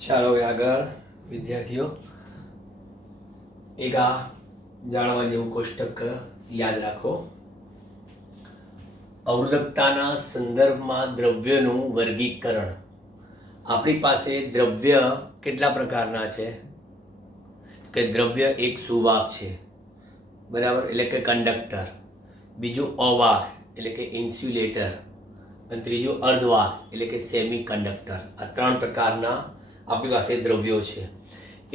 ચાલો હવે આગળ વિદ્યાર્થીઓ એક આ જાણવા જેવું કોષ્ટક યાદ રાખો. અવરોધકતાના સંદર્ભમાં દ્રવ્યનું વર્ગીકરણ. આપણી પાસે દ્રવ્ય કેટલા પ્રકારના છે? કે દ્રવ્ય એક સુવાહક છે, બરાબર, એટલે કે કંડક્ટર. બીજું અવાહક એટલે કે ઇન્સ્યુલેટર, અને ત્રીજું અર્ધવાહક એટલે કે સેમી કંડક્ટર. આ ત્રણ પ્રકારના આપણી પાસે દ્રવ્યો છે.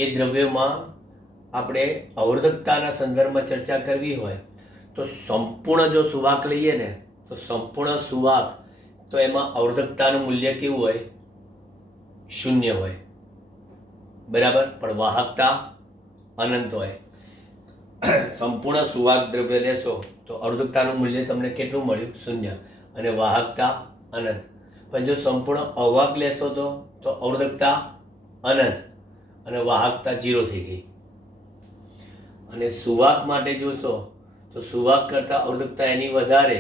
એ દ્રવ્યોમાં આપણે અવરોધકતાના સંદર્ભમાં ચર્ચા કરવી હોય તો સંપૂર્ણ જો સુવાહક લઈએ ને તો સંપૂર્ણ સુવાહક તો એમાં અવરોધકતાનું મૂલ્ય કેવું હોય? શૂન્ય હોય, બરાબર. પણ વાહકતા અનંત હોય. સંપૂર્ણ સુવાહક દ્રવ્ય લેશો તો અવરોધકતાનું મૂલ્ય તમને કેટલું મળ્યું? શૂન્ય. અને વાહકતા અનંત. પણ જો સંપૂર્ણ અવાહક લેશો તો અવરોધકતા અનંત અને વાહકતા 0 થઈ ગઈ. અને સુવાહક માટે જોશો તો સુવાહક કરતાં અવરોધકતા એની વધારે,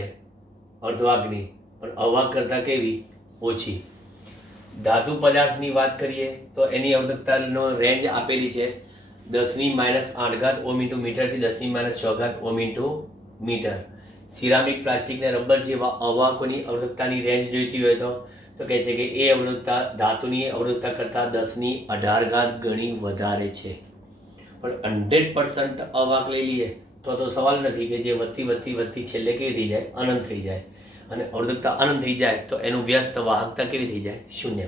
અર્ધવાહકની, પણ અવાહક કરતાં કેવી? ઓછી. ધાતુ પદાર્થની વાત કરીએ તો એની અવરોધકતાનો રેન્જ આપેલી છે 10⁻8 ઓમ ઇન્ટુ મીટરથી 10⁻6 ઓમ ઇન્ટુ મીટર. સિરામિક, પ્લાસ્ટિક ને રબર જેવા અવાહકોની અવરોધકતાની રેન્જ જોઈતી હોય તો કહે છે કે એ અવરોધકતા ધાતુની અવરોધકતા કરતાં 10⁻18 ગણી વધારે છે. પણ 100% અવાહક લઈ લઈએ તો સવાલ નથી કે જે વધતી છેલ્લે કેવી થઈ જાય? અનંત થઈ જાય. અને અવરોધકતા અનંત થઈ જાય તો એનું વ્યસ્ત વાહકતા કેવી થઈ જાય? શૂન્ય.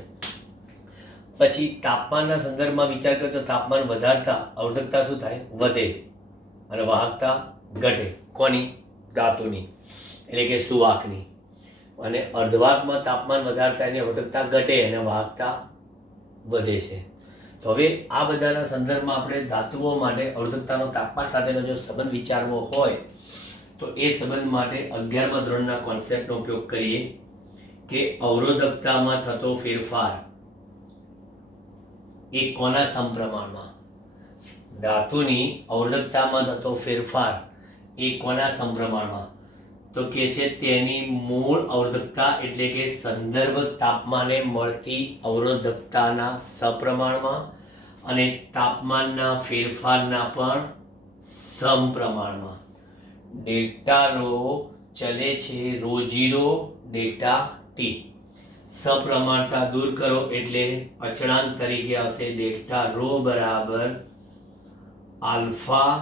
પછી તાપમાનના સંદર્ભમાં વિચાર કરીએ તો તાપમાન વધારતા અવરોધકતા શું થાય? વધે અને વાહકતા ઘટે. કોની? ધાતુની, એટલે કે સુવાહકની. અને અર્ધવાહકમાં તાપમાન વધારતા એની અવરોધકતા ઘટે અને વાહકતા વધે છે. તો હવે આ બધાના સંદર્ભમાં આપણે ધાતુઓ માટે અવરોધકતાનો તાપમાન સાથેનો જો સંબંધ વિચારવો હોય તો એ સંબંધ માટે 11મા ધોરણના કોન્સેપ્ટનો ઉપયોગ કરીએ કે અવરોધકતામાં થતો ફેરફાર એ કોના સમપ્રમાણમાં? ધાતુની અવરોધકતામાં થતો ફેરફાર એ કોના સમપ્રમાણમાં? તો કે છે તેની મૂળ અવરોધકતા એટલે કે સંદર્ભ તાપમાને મળતી અવરોધકતાના સપ્રમાણમાં અને તાપમાનના ફેરફારના પણ સમપ્રમાણમાં. ડેલ્ટા રો ચલે છે ρ0 ડેલ્ટા ટી. સપ્રમાણતા દૂર કરો એટલે અચળાંક તરીકે આવશે ડેલ્ટા રો બરાબર આલ્ફા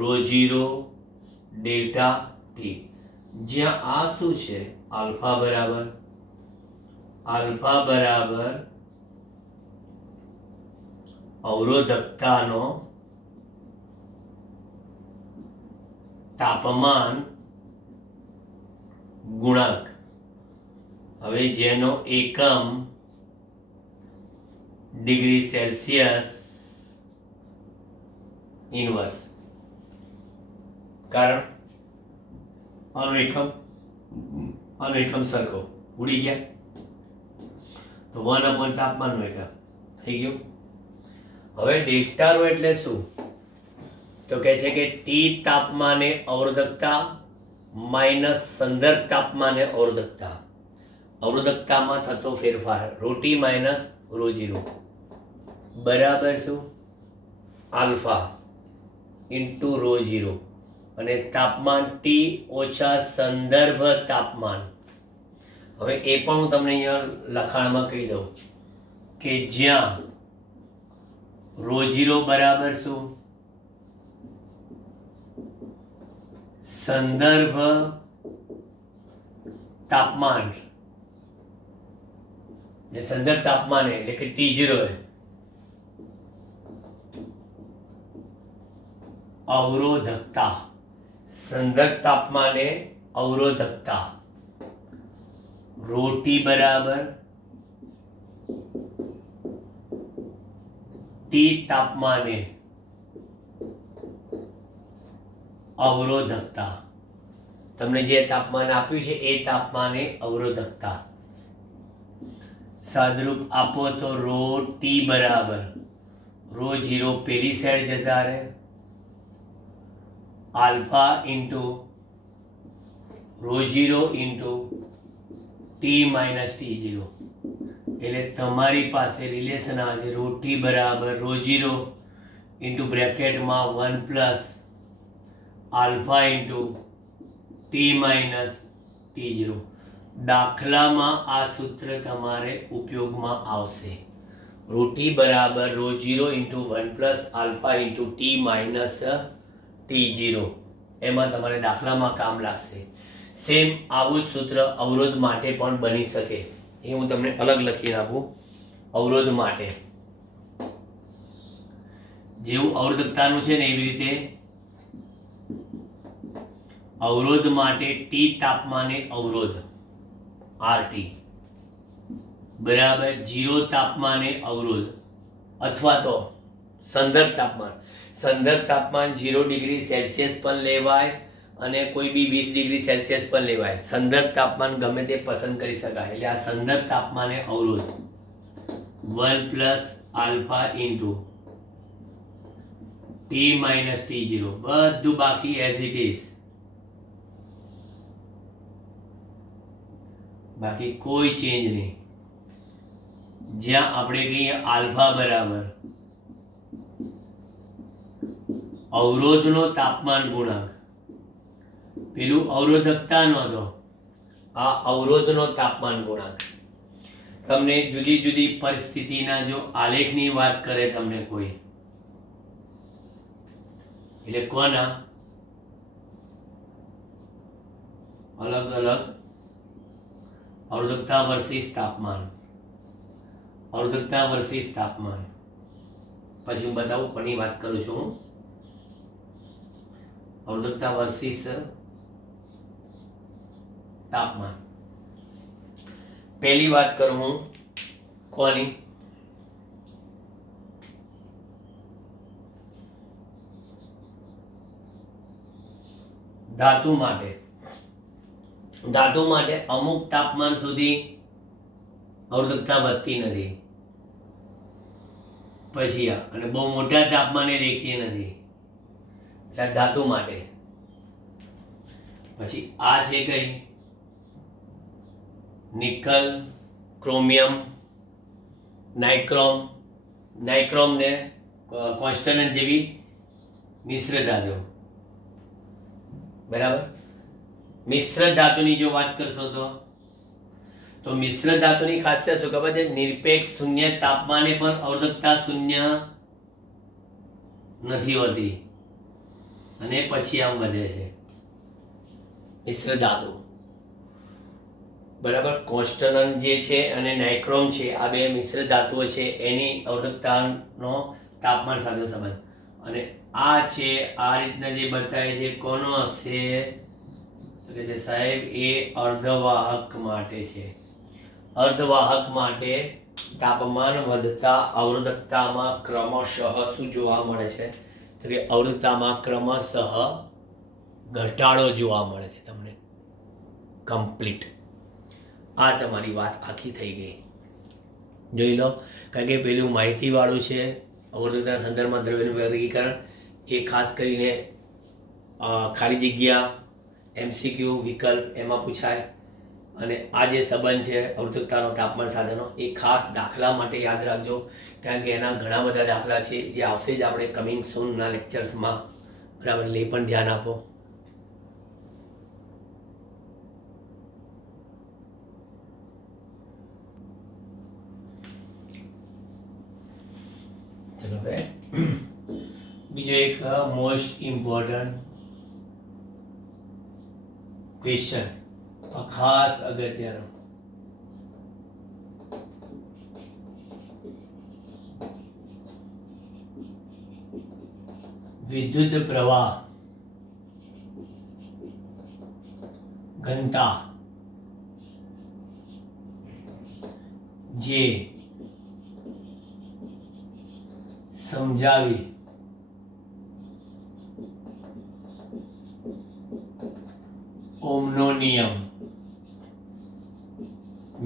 ρ0 ડેલ્ટા ટી. જ્યાં આ શું છે? આલ્ફા બરાબર અવરોધકતાનો તાપમાન ગુણાંક. હવે જેનો એકમ ડિગ્રી સેલ્સિયસ ઇનવર્સ. કારણ આનો એકમ સરખો ઉડી ગયા તો 1 તાપમાનનો એકમ થઈ ગયું. હવે ડેલ્ટા રો એટલે શું? તો કહે છે કે ટી તાપમાને અવરોધકતા માઇનસ સંદર્ભ તાપમાને અવરોધકતા. અવરોધકતામાં થતો ફેરફાર ρT માઇનસ ρ0 બરાબર શું? આલ્ફા ઇન્ટુ ρ0 અને તાપમાન ટી ઓછા સંદર્ભ તાપમાન. હવે એ પણ હું તમને અહીંયા લખાણમાં કહી દઉં કે જ્યાં ρ0 બરાબર શું? સંદર્ભ તાપમાન, સંદર્ભ તાપમાન એટલે કે T0 અવરોધકતા. સંદર્ભ તાપમાને અવરોધકતા ρT બરાબર ટી તાપમાને અવરોધકતા. તમને જે તાપમાન આપ્યું છે એ તાપમાને અવરોધકતા. સાદરૂપ આપો તો ρT બરાબર ρ0 પેલી સાઈડ જતા રહે alpha into ρ0 into T minus T0 એટલે તમારી પાસે રિલેશન આવે છે √t બરાબર ρ0 ઇન્ટુ બ્રેકેટમાં 1 plus alpha into T minus t0. દાખલામાં આ સૂત્ર તમારે ઉપયોગમાં આવશે. √t બરાબર ρ0 into 1 plus alpha into T minus t0 એમાં તમારે દાખલામાં કામ લાગશે. સેમ આવું જ સૂત્ર અવરોધ માટે પણ બની શકે. એ હું તમને અલગ લખી આપું. અવરોધ માટે જેવું અવરોધકતાનું છે ને એવી રીતે અવરોધ માટે ટી તાપમાને અવરોધ RT બરાબર 0 તાપમાને અવરોધ અથવા તો સંદર્ભ તાપમાન 0 ડિગ્રી સેલ્સિયસ પણ લેવાય અને કોઈ બી 20 ડિગ્રી સેલ્સિયસ પણ લેવાય. સંદર્ભ તાપમાન ગમે તે પસંદ કરી શકાય. એટલે આ સંદર્ભ તાપમાને અવરોધ 1 plus alpha into T minus t0 બધું બાકી એઝ ઇટ ઇઝ. બાકી કોઈ ચેન્જ નહીં. જ્યાં આપણે કહીએ આલ્ફા બરાબર અવરોધનો તાપમાન ગુણાંક, પેલું અવરોધકતાનો હતો, આ અવરોધનો તાપમાન ગુણાંક. તમને જુદી જુદી પરિસ્થિતિના જો આલેખની વાત કરે તમને કોઈ, એટલે કોના અલગ અલગ અવરોધકતા વર્સિસ તાપમાન, અવરોધકતા વર્સિસ તાપમાન. પછી હું બતાવું પણ એ વાત કરું છું હું. અવરોધકતા વર્સિસ તાપમાન. પહેલી વાત કરું હું કોની, ધાતુ માટે. ધાતુ માટે અમુક તાપમાન સુધી અવરોધકતા વધતી નથી, પછી અને બહુ મોટા તાપમાને રેખીય નથી. એટલે ધાતુ માટે. પછી આ છે કઈ નિકલ, ક્રોમિયમ, નાઇક્રોમ. નાઇક્રોમ ને કોન્સ્ટન્ટ જેવી મિશ્ર ધાતુ. બરાબર. મિશ્ર ધાતુની જો વાત કરશો તો મિશ્ર ધાતુની ખાસિયત શું ખબર છે? નિરપેક્ષ શૂન્ય તાપમાને પણ અવરોધકતા શૂન્ય નથી હોતી અને પછી આમ વધે છે મિશ્ર ધાતુ. બરાબર. કોન્સ્ટન્ટ જે છે અને નાઇક્રોમ છે, આ બે મિશ્ર ધાતુઓ છે, એની અવરોધકતાનો તાપમાન સાથે સંબંધ. અને આ છે આ રીતના જે બતાવે છે કોનો હશે તો કે સાહેબ એ અર્ધવાહક માટે છે. અર્ધવાહક માટે તાપમાન વધતા અવરોધકતામાં ક્રમશઃ શું જોવા મળે છે તો કે અવરોધકતામાં ક્રમશઃ ઘટાડો જોવા મળે છે તમને. કમ્પ્લીટ. આ તમારી વાત આખી થઈ ગઈ. જોઈ લો, કારણ કે પેલું માહિતીવાળું છે અવરોધકતાના સંદર્ભમાં દ્રવ્યનું વર્ગીકરણ, એ ખાસ કરીને ખાલી જગ્યા, MCQ, વિકલ્પ એમાં પૂછાય. અને આ જે સંબંધ છે અવરોધકતાનો તાપમાન સાથેનો, એ ખાસ દાખલા માટે યાદ રાખજો, કારણ કે એના ઘણા બધા દાખલા છે જે આવશે જ આપણે કમિંગ સૂનના લેક્ચર્સમાં. બરાબર. એટલે એ પણ ધ્યાન આપો. ચલો હવે બીજો એક મોસ્ટ ઇમ્પોર્ટન્ટ ક્વેશ્ચન, ખાસ અગત્યનો. વિદ્યુત પ્રવાહ ઘનતા જે સમજાવી ઓહમનો નિયમ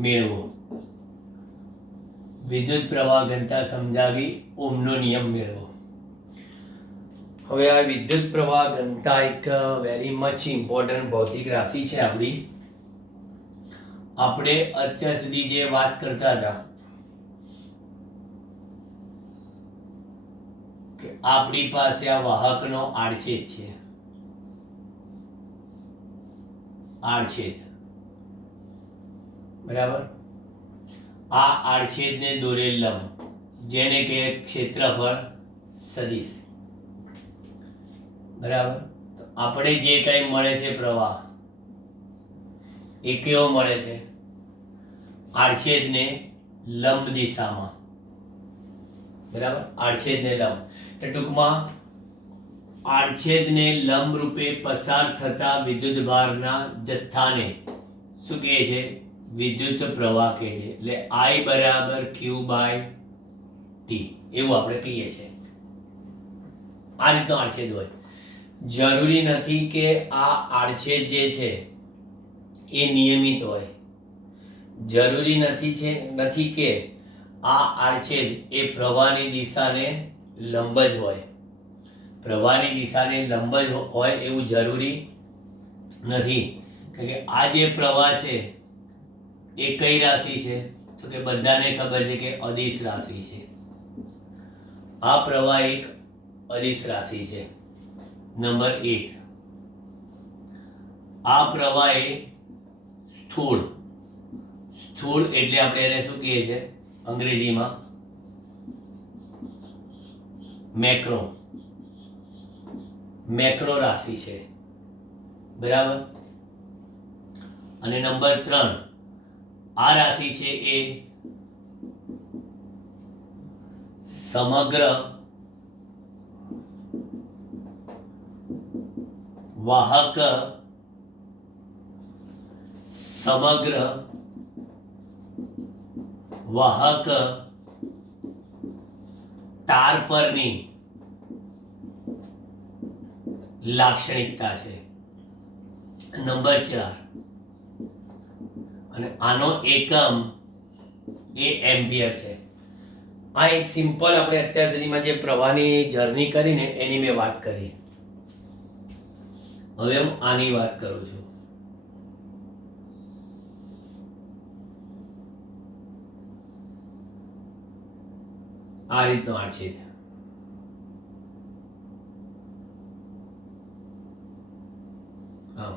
મેળવો. વિદ્યુત પ્રવાહ ઘનતા સમજાવી ઓહમનો નિયમ મેળવો. હવે આ વિદ્યુત પ્રવાહ ઘનતા એક વેરી મચ ઇમ્પોર્ટન્ટ ભૌતિક રાશિ છે આપણી. આપણે અત્યાર સુધી જે વાત કરતા હતા કે આપણી પાસે આ વાહકનો આડછેદ છે, આડછેદ, બરાબર. આ આડછેદને દોરેલ લંબ જેને કે ક્ષેત્રફળ સદિશ, બરાબર. તો આપણે જે કંઈ મળે છે પ્રવાહ એ કેવો મળે છે? આડછેદને લંબ દિશામાં, બરાબર. આડછેદને લંબ એટલે ટૂંકમાં આડછેદને લંબ રૂપે પસાર થતા વિદ્યુતભારના જથ્થાને શું કહે છે? વિદ્યુત પ્રવાહ કહે છે. એટલે I બરાબર Q/T એવું આપણે કહીએ છીએ. આ રીતનો આડછેદ હોય. જરૂરી નથી કે આ આડછેદ જે છે એ નિયમિત હોય. જરૂરી નથી કે આ આડછેદ એ પ્રવાહની દિશાને લંબ જ હોય. પ્રવાહની દિશાને લંબ જ હોય એવું જરૂરી નથી. કારણ કે આ જે પ્રવાહ છે એ કઈ રાશિ છે? તો કે બધાને ખબર છે કે અદિશ રાશિ છે. આ પ્રવાહ એક અદિશ રાશિ છે. નંબર 1. આ પ્રવાહ એ સ્થૂળ એટલે આપણે એને શું કહીએ છીએ અંગ્રેજીમાં? મેક્રો રાશિ છે, બરાબર. અને નંબર 3, આ રાશિ છે એ સમગ્ર વાહક તાર પરની લાક્ષણિકતા છે. નંબર 4, અને આનો એકમ એ એમ્પિયર છે. આ એક સિમ્પલ આપણે અત્યાર સુધીમાં જે પ્રવાહની જર્ની કરીને એની મેં વાત કરી. હવે હું આની વાત કરું છું. આ રીતનો આડછેદ. હા,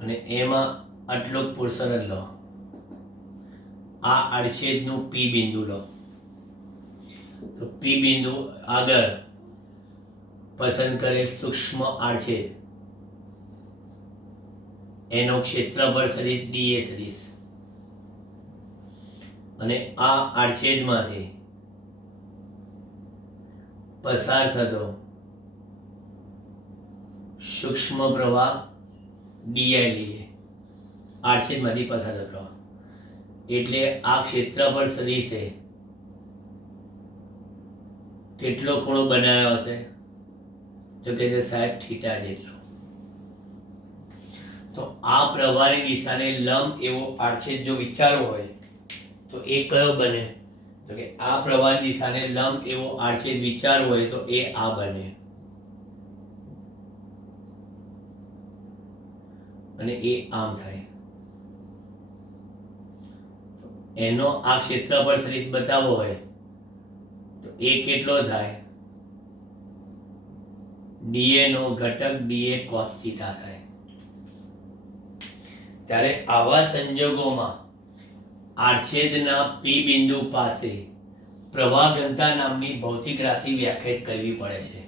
અને એમાં આટલો પોર્શન જ લો. આ આડછેદનું પી બિંદુ લો. તો પી બિંદુ આગળ પસંદ કરેલ સૂક્ષ્મ આડછેદ એનો ક્ષેત્રફળ સદિશ dA સદિશ, અને આ આડછેદમાંથી પસાર થતો સૂક્ષ્મ પ્રવાહ DI લઈએ. આડછેદમાંથી પસાર થતો પ્રવાહ એટલે આ ક્ષેત્રફળ સદિશે કેટલો ખૂણો બનાવ્યો હશે? તો કે છે સાહેબ થીટા જેટલો. તો આ પ્રવાહની દિશાને લંબ એવો આડછેદ જો વિચારવો હોય તો એ કયો બને? તો કે આ પ્રવાહની દિશાને લંબ એવો આડછેદ વિચારવો હોય તો એ આ બને, અને એ આમ થાય. એનો આ ક્ષેત્રફળ સદિશ બતાવવો હોય તો એ કેટલો થાય? DA નો ઘટક DA cos થીટા થાય. ત્યારે આવા સંજોગોમાં આડછેદના પી બિંદુ પાસે પ્રવાહ ઘનતા નામની ભૌતિક રાશિ વ્યાખ્યાયિત કરવી પડે છે.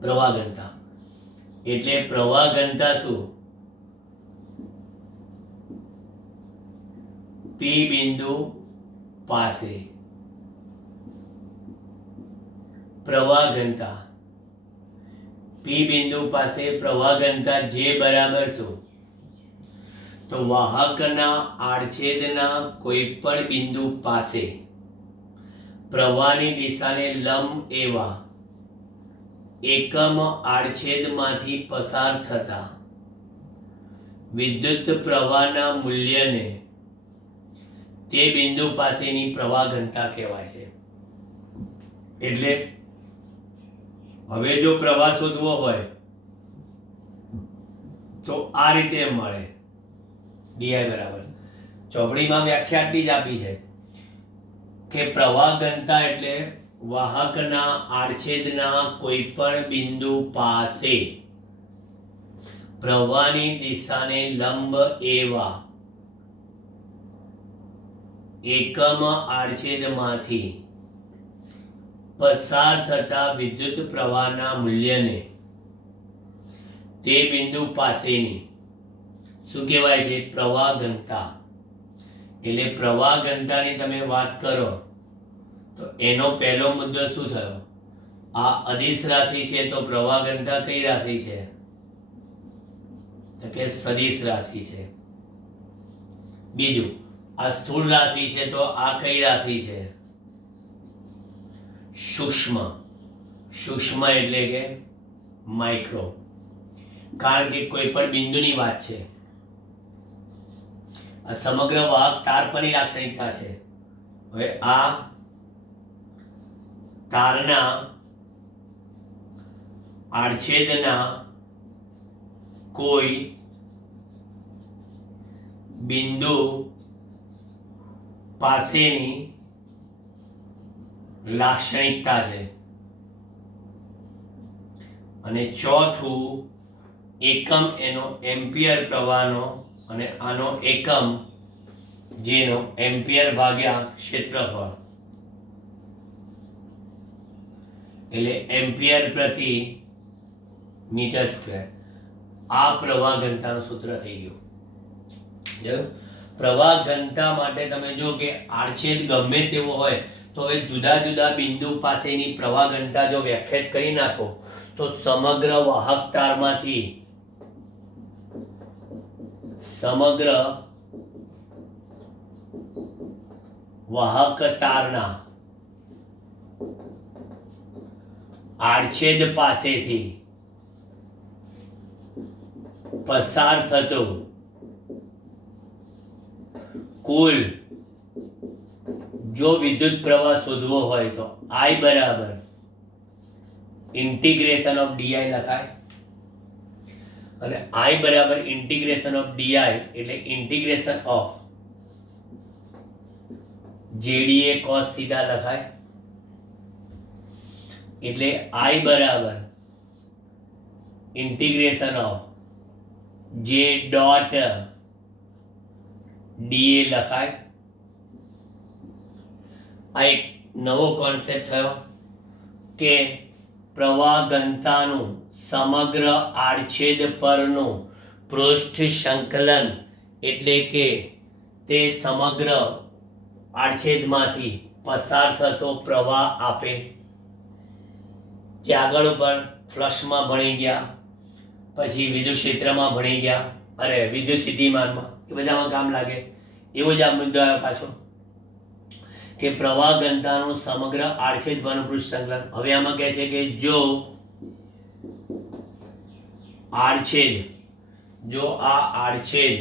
પ્રવાહ ઘનતા એટલે પ્રવાહ ઘનતા શું? પી બિંદુ પાસે પ્રવાહ ઘનતા, પી બિંદુ પાસે પ્રવાહ ઘનતા જે બરાબર શું? તો વાહકના આડછેદના કોઈ પણ બિંદુ પાસે પ્રવાહની દિશાને લંબ એવા એકમ આડછેદમાંથી પસાર થતા વિદ્યુત પ્રવાહના મૂલ્યને તે બિંદુ પાસેની પ્રવાહ ઘનતા કહેવાય છે. એટલે હવે જો પ્રવાહ શોધવો હોય તો આ રીતે મળે. DI બરાબર ચોપડીમાં વ્યાખ્યા આટલી જ આપી છે કે પ્રવાહ ઘનતા એટલે વાહકના આડછેદના કોઈ પણ બિંદુ પાસે પ્રવાહની દિશાને લંબ એવા એકમ આડછેદમાંથી પસાર થતા વિદ્યુત પ્રવાહના મૂલ્યને તે બિંદુ પાસેની શું કહેવાય છે? પ્રવાહ ઘનતા. એટલે પ્રવાહ ઘનતાની તમે વાત કરો તો એનો પહેલો મુદ્દો શું થયો? આ અદિશ રાશિ છે તો પ્રવાહ ઘનતા કઈ રાશિ છે? તો કે સદિશ રાશિ છે. બીજું, આ સ્થૂળ રાશિ છે તો આ કઈ રાશિ છે? સૂક્ષ્મ. સૂક્ષ્મ એટલે કે માઇક્રો. કારણ કે કોઈ પણ બિંદુની વાત છે. આ સમગ્ર વાહક તાર પરની લાક્ષણિકતા છે. હવે આ તારના આડછેદના કોઈ બિંદુ પાસેની લાક્ષણિકતા છે. અને ચોથું એકમ એનો એમ્પિયર પ્રવાહનો અને આનો એકમ જેનો એમ્પિયર ભાગ્યા ક્ષેત્રફળ એટલે એમ્પિયર પ્રતિ મીટર સ્ક્વેર. આ પ્રવાહ ઘનતાનું સૂત્ર થઈ ગયું. પ્રવાહ ઘનતા માટે તમે જો કે આડછેદ ગમે તેવો હોય તો હવે જુદા જુદા બિંદુ પાસેની પ્રવાહ ઘનતા જો વ્યાખ્યાયિત કરી નાખો તો સમગ્ર વાહક તારમાંથી સમગ્ર વાહક તારના આડછેદ પાસેથી પસાર થતો કુલ જો વિદ્યુત પ્રવાહ શોધવો હોય તો I બરાબર ઇન્ટિગ્રેશન ઓફ ડી લખાય. અને I બરાબર ઇન્ટિગ્રેશન ઓફ ડી એટલે integration of JDA cos theta લખાય. એટલે I બરાબર integration of J dot DA લખાય. આ એક નવો કોન્સેપ્ટ થયો કે પ્રવાહ ઘનતાનું સમગ્ર આડછેદ પરનું પૃષ્ઠ સંકલન એટલે કે તે સમગ્ર આડછેદમાંથી પસાર થતો પ્રવાહ આપે. જે આગળ ઉપર ફ્લક્સમાં ભણી ગયા, પછી વિદ્યુત ક્ષેત્રમાં ભણી ગયા, અરે વિદ્યુત સ્થિતિમાનમાં, એ બધામાં કામ લાગે. એવો જ આ મુદ્દો આવ્યો પાછો કે પ્રવાહ ઘનતાનું સમગ્ર આડછેદ પરનું પૃષ્ઠ સંકલન. હવે આમાં કહે છે કે જો આ આડછેદ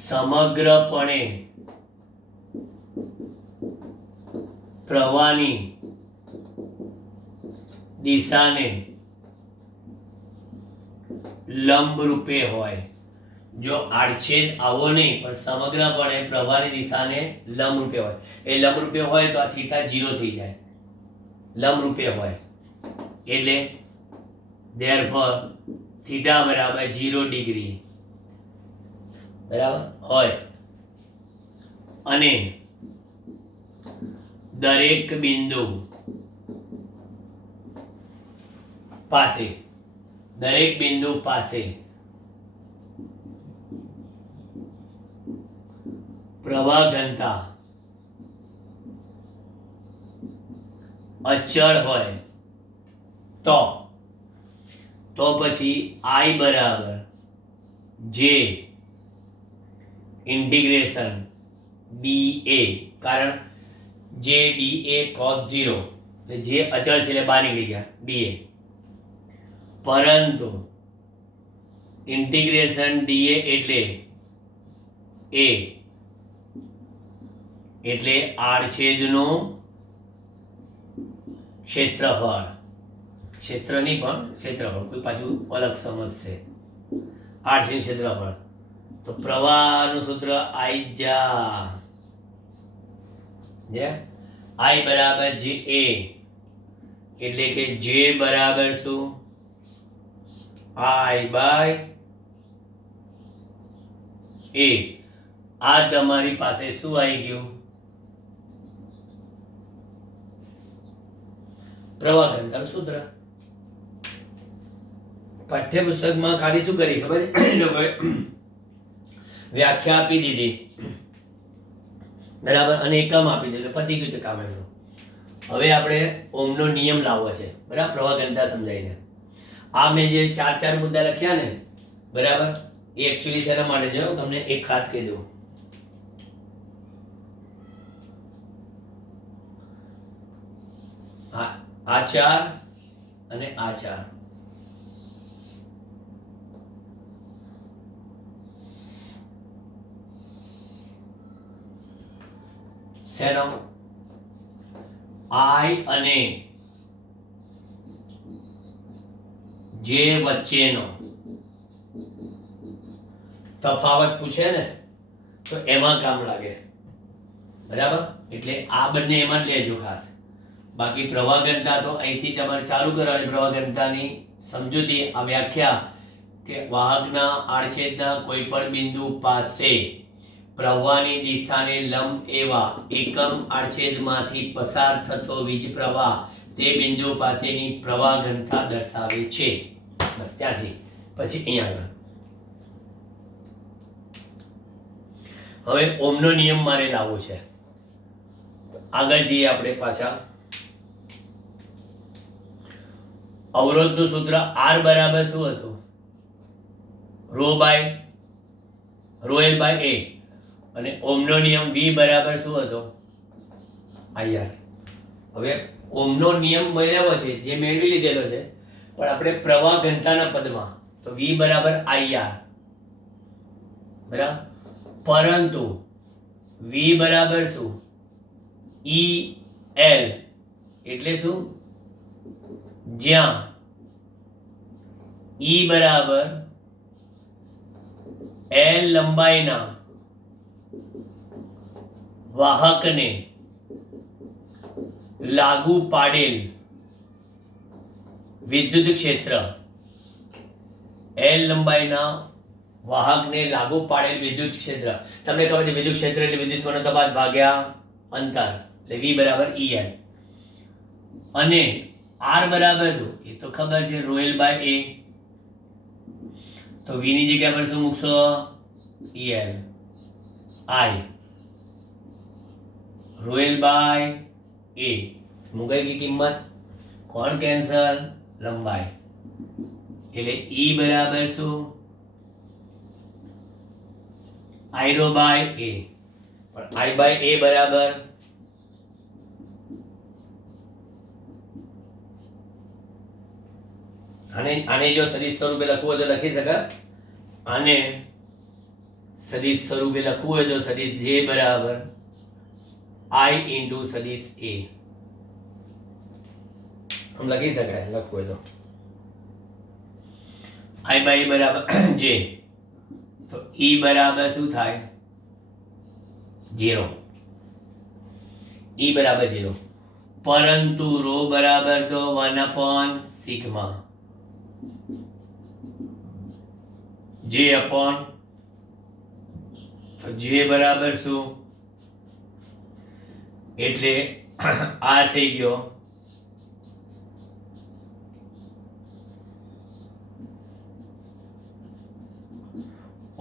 સમગ્રપણે પ્રવાહની દિશાને લંબ રૂપે હોય. જો આડછેદ આવો નહીં પણ સમગ્રપણે પ્રવાહની દિશાને લંબ રૂપે હોય, એ લંબ રૂપે હોય તો આ થીટા 0 થઈ જાય. લંબ રૂપે હોય એટલે therefore થીટા બરાબર 0 ડિગ્રી બરાબર હોય. અને દરેક બિંદુ પાસે પ્રવાહ ઘનતા અચળ હોય તો પછી I બરાબર J ઇન્ટિગ્રેશન DA. કારણ જે DA cos 0 એટલે જે અચળ છે એટલે બહાર નીકળી ગયા DA, પરંતુ ઇન્ટિગ્રેશન DA એટલે આડછેદનું ક્ષેત્રફળ. ક્ષેત્ર નહીં પણ ક્ષેત્રફળ, કોઈ પાછું અલગ સમજશે. આડછેદ ક્ષેત્રફળ તો પ્રવાહનું સૂત્ર I જા જે આઈ બરાબર જે એ એટલે કે જે બરાબર શું આઈ બાય એ. આ તમારી પાસે શું આવી ગયું પ્રવાહ ઘનતાનું સૂત્ર. પાઠ્યપુસ્તકમાં ખાલી શું કરી ખબર છે એ લોકોએ વ્યાખ્યા આપી દીધી બરાબર અને એકમ આપી દીધું પતી ગયું છે કામ એમનું. હવે આપણે ઓમનો નિયમ લાવવો છે બરાબર પ્રવાહ ઘનતા સમજાવીને. આ મેં જે ચાર મુદ્દા લખ્યા ને બરાબર એ એકચ્યુઅલી શેના માટે છે તમને એક ખાસ કહી દઉં. આ ચાર અને આ ચાર શેનો આઈ અને જે વચ્ચેનો તફાવત પૂછે ને તો એમાં કામ લાગે બરાબર. એટલે આ બંને એમાં જ લેજો ખાસ. બાકી પ્રવાહ ઘનતા તો અહીંથી તમારે ચાલુ કરવાની. પ્રવાહ ઘનતાની સમજૂતી આ વ્યાખ્યા કે વાહકના આડછેદના કોઈ પણ બિંદુ પાસે પ્રવાહની દિશાને લંબ એવા એકમ આડછેદમાંથી પસાર થતો વીજ પ્રવાહ તે બિંદુ પાસેની પ્રવાહ ઘનતા દર્શાવે છે. બસ ત્યાંથી પછી અહીંયા આગળ હવે ઓમનો નિયમ મારે લાવવો છે. આગળ જઈએ આપણે પાછા. અવરોધનું સૂત્ર R બરાબર શું હતું રો એલ બાય એ અને ઓમનો નિયમ V બરાબર શું હતો IR. હવે ઓમનો નિયમ મેળવ્યો છે જે મેળવી લીધેલો છે પણ આપણે પ્રવાહ ઘનતાના પદમાં તો V બરાબર IR બરાબર. પરંતુ V બરાબર શું EL એટલે શું જ્યાં E બરાબર L લંબાઈના વાહકને લાગુ પાડેલ વિદ્યુત ક્ષેત્ર L લંબાઈના વાહકને લાગુ પાડેલ વિદ્યુત ક્ષેત્ર. તમને ખબર છે વિદ્યુત ક્ષેત્ર એટલે વિદ્યુત સ્વતંત્રતા ભાગ્યા અંતર એટલે V બરાબર EL. અને R બરાબર શું એ તો ખબર છે રો એલ બાય એ. તો V ની જગ્યા પર શું મૂકશો EL I rho L by A મુકાઈ ગઈ કિંમત. કોણ કેન્સલ લંબાઈ એટલે E બરાબર શું I રો બાય એ. પણ I બાય એ બરાબર આને જો સદિશ સ્વરૂપે લખવું હોય તો લખી શકાય. આને સદિશ સ્વરૂપે લખવું હોય તો સદિશ J બરાબર I ઇન્ટુ સદિશ A આમ લખી શકાય લખવું હોય તો. I બાય બરાબર J તો E બરાબર શું થાય 0. E બરાબર 0 પરંતુ રો બરાબર તો 1 સિગ્મા J अपॉन तो J बराबर શું એટલે આ થઈ ગયો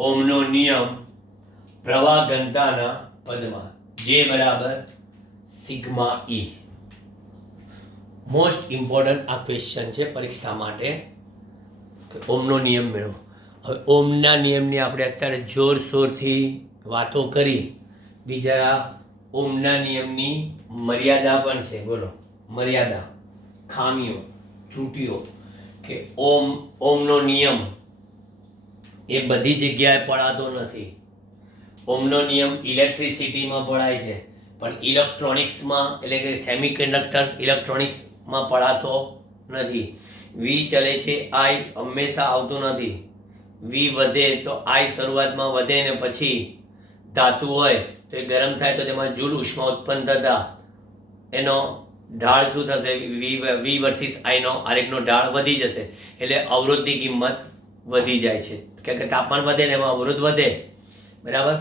ઓમનો નિયમ પ્રવાહ ઘનતાના પદમાં J બરાબર સિગ્મા E. મોસ્ટ ઇમ્પોર્ટન્ટ આ ક્વેશ્ચન છે પરીક્ષા માટે કે ઓમનો નિયમ મેળવો. હવે ઓમના નિયમની આપણે અત્યારે જોરશોરથી વાતો કરી. બીજા ઓમના નિયમની મર્યાદા પણ છે. બોલો મર્યાદા ખામીઓ ત્રુટીઓ કે ઓમનો નિયમ એ બધી જગ્યાએ પડાતો નથી. ઓમનો નિયમ ઇલેક્ટ્રિસિટીમાં પડાય છે પણ ઇલેક્ટ્રોનિક્સમાં એટલે કે સેમિકન્ડક્ટર્સ ઇલેક્ટ્રોનિક્સમાં પડાતો નથી. વી ચલે છે આઈ હંમેશા આવતું નથી. વી વધે તો આઈ શરૂઆતમાં વધે ને પછી ધાતુ હોય તો એ ગરમ થાય તો તેમાં જૂલ ઉષ્મા ઉત્પન્ન થતા એનો ઢાળ શું થશે, વી વર્સિસ આઈનો આલેખનો ઢાળ વધી જશે, એટલે અવરોધની કિંમત વધી જાય છે, કારણ કે તાપમાન વધે ને એમાં અવરોધ વધે, બરાબર.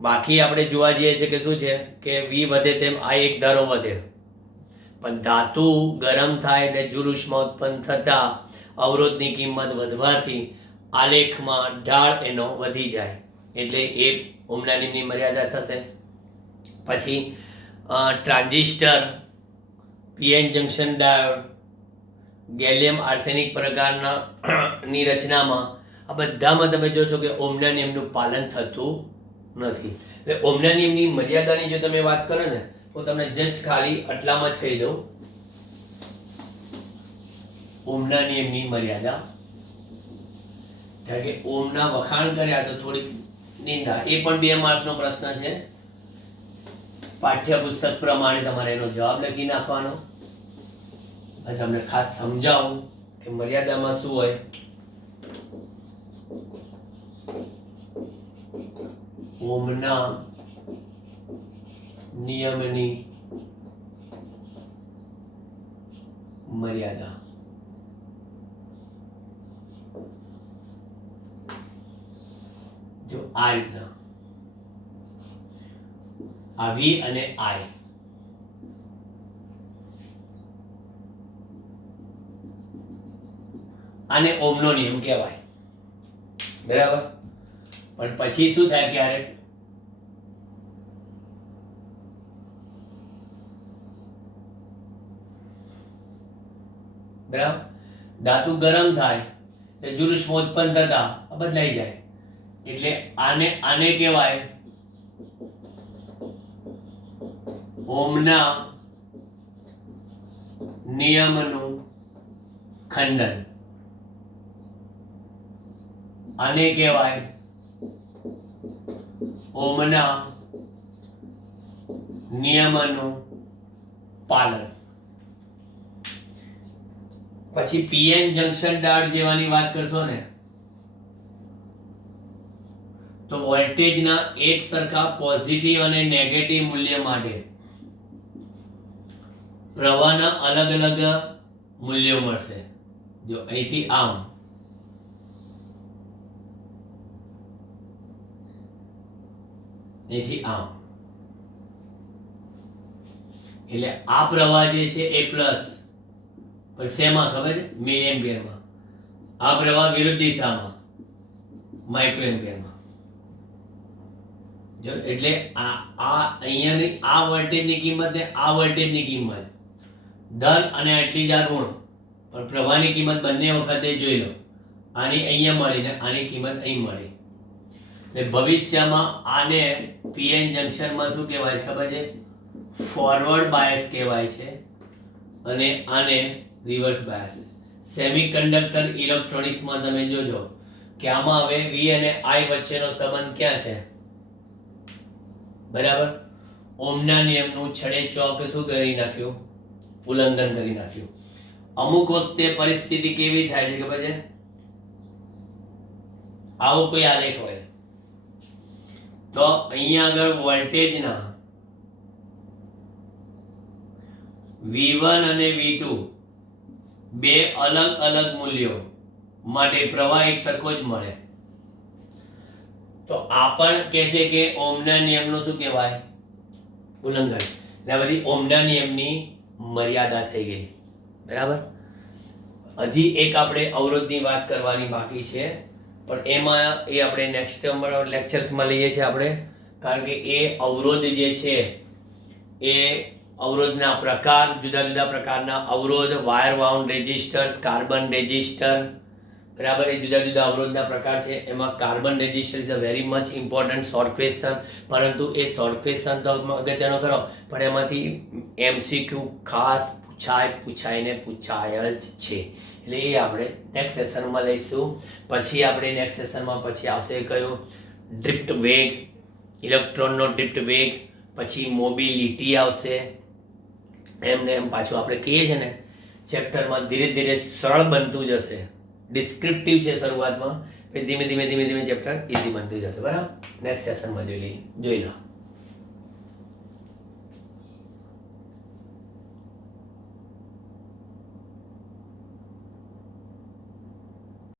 બાકી આપણે જોવા જઈએ છીએ કે શું છે કે વી વધે તેમ આ એક ધારો વધે, પણ ધાતુ ગરમ થાય એટલે જૂલ ઉષ્મા ઉત્પન્ન થતા અવરોધની કિંમત વધવાથી આલેખમાં ઢાળ એનો વધી જાય, એટલે એ ઓહ્મના નિયમની મર્યાદા થશે. પછી transistor, PN junction diode, gallium arsenic પ્રકારના ની રચનામાં આ બધામાં તમે જોશો કે ઓહ્મના નિયમનું પાલન થતું નથી. એટલે ઓહ્મના નિયમની મર્યાદાની જો તમે વાત કરો ને તો તમને જસ્ટ ખાલી આટલામાં જ કહી દઉં. ઓહ્મના નિયમની મર્યાદા, કારણ કે ઓહ્મના વખાણ કર્યા તો થોડીક નિંદા, એ પણ 2 માર્ક્સનો પ્રશ્ન છે. પાઠ્યપુસ્તક પ્રમાણે તમારે એનો જવાબ લખી નાખવાનો. અને તમને ખાસ સમજાવું કે મર્યાદામાં શું હોય. ઓહ્મના નિયમની મર્યાદા જો આ રીતના આ વી અને આઈ, આને ઓહ્મનો નિયમ કહેવાય, બરાબર. પણ પછી શું થાય ક્યારેક બરાબર ધાતુ ગરમ થાય એટલે જૂલ ઉષ્મા ઉત્પન્ન થતા બદલાઈ જાય, એટલે આને કહેવાય ઓહ્મના નિયમનું ખંડન. આને કહેવાય ઓહ્મના નિયમનું પાલન. પછી પીએન જંક્શન ડાયોડ જેવાની વાત કરશો ને તો વોલ્ટેજના એક સરખા પોઝિટિવ અને નેગેટિવ મૂલ્ય માટે પ્રવાહના અલગ અલગ મૂલ્યો મળશે. જો અહીંથી આમ, અહીંથી આમ, એટલે આ પ્રવાહ જે છે એ પ્લસ, પણ શેમાં ખબર છે, મિલિએમ્પિયરમાં. આ પ્રવાહ વિરુદ્ધ દિશામાં, માઇક્રોએમ્પિયરમાં. જો એટલે આ અહીંયાની આ વોલ્ટેજની કિંમત ને આ વોલ્ટેજની કિંમત ધન અને આટલી જ ઋણ, પણ પ્રવાહની કિંમત બંને વખતે જોઈ લો. આની અહીંયા મળી ને આની કિંમત અહીં મળી. એટલે ભવિષ્યમાં આને પીએન જંક્શનમાં શું કહેવાય છે ખબર છે, ફોરવર્ડ બાયસ કહેવાય છે, અને આને રિવર્સ બાયસ. સેમિકન્ડક્ટર ઇલેક્ટ્રોનિક્સમાં તમે જોજો કે આમાં હવે વી અને આઈ વચ્ચેનો સંબંધ ક્યાં છે, બરાબર. ઓહ્મના નિયમનું છડે ચોક શું કરી નાખ્યું, ઉલ્લંઘન કરી નાખ્યું. અમુક વખતે પરિસ્થિતિ કેવી થાય છે ખબર છે, આવો કોઈ આલેખ હોય તો અહીંયા આગળ વોલ્ટેજના V1 અને V2 બે અલગ અલગ મૂલ્યો માટે પ્રવાહ એક સરખો જ મળે, તો આ પણ કહે છે કે ઓહ્મના નિયમનું શું કહેવાય, ઉલ્લંઘન. એટલે આ બધી ઓહ્મના નિયમની મર્યાદા થઈ ગઈ, બરાબર. હજી એક આપણે અવરોધની વાત કરવાની બાકી છે, પણ એમાં એ આપણે નેક્સ્ટ લેક્ચર્સમાં લઈએ છીએ આપણે, કારણ કે એ અવરોધ જે છે એ અવરોધના પ્રકાર, જુદા જુદા પ્રકારના અવરોધ, wire wound resistors, carbon resistor, બરાબર. એ જુદા જુદા અવરોધના પ્રકાર છે. એમાં carbon resistor is a very much important short question, પરંતુ એ શોર્ટ ક્વેશ્ચન તો અગત્યનો ખરો, પણ એમાંથી MCQ ખાસ પૂછાય જ છે. એટલે એ આપણે નેક્સ્ટ સેશનમાં લઈશું. પછી આપણે નેક્સ્ટ સેશનમાં પછી આવશે કયું, ડ્રિફ્ટ વેગ, ઇલેક્ટ્રોનનો ડ્રિફ્ટ વેગ, પછી મોબિલિટી આવશે. એમને એમ પાછું આપણે કહીએ છીએ ને ચેપ્ટરમાં ધીરે ધીરે સરળ બનતું જશે. ડિસ્ક્રિપ્ટિવ છે શરૂઆતમાં, પછી ધીમે ધીમે ચેપ્ટર ઇઝી બનતું જશે. બરાબર, નેક્સ્ટ સેશનમાં જોઈ લો.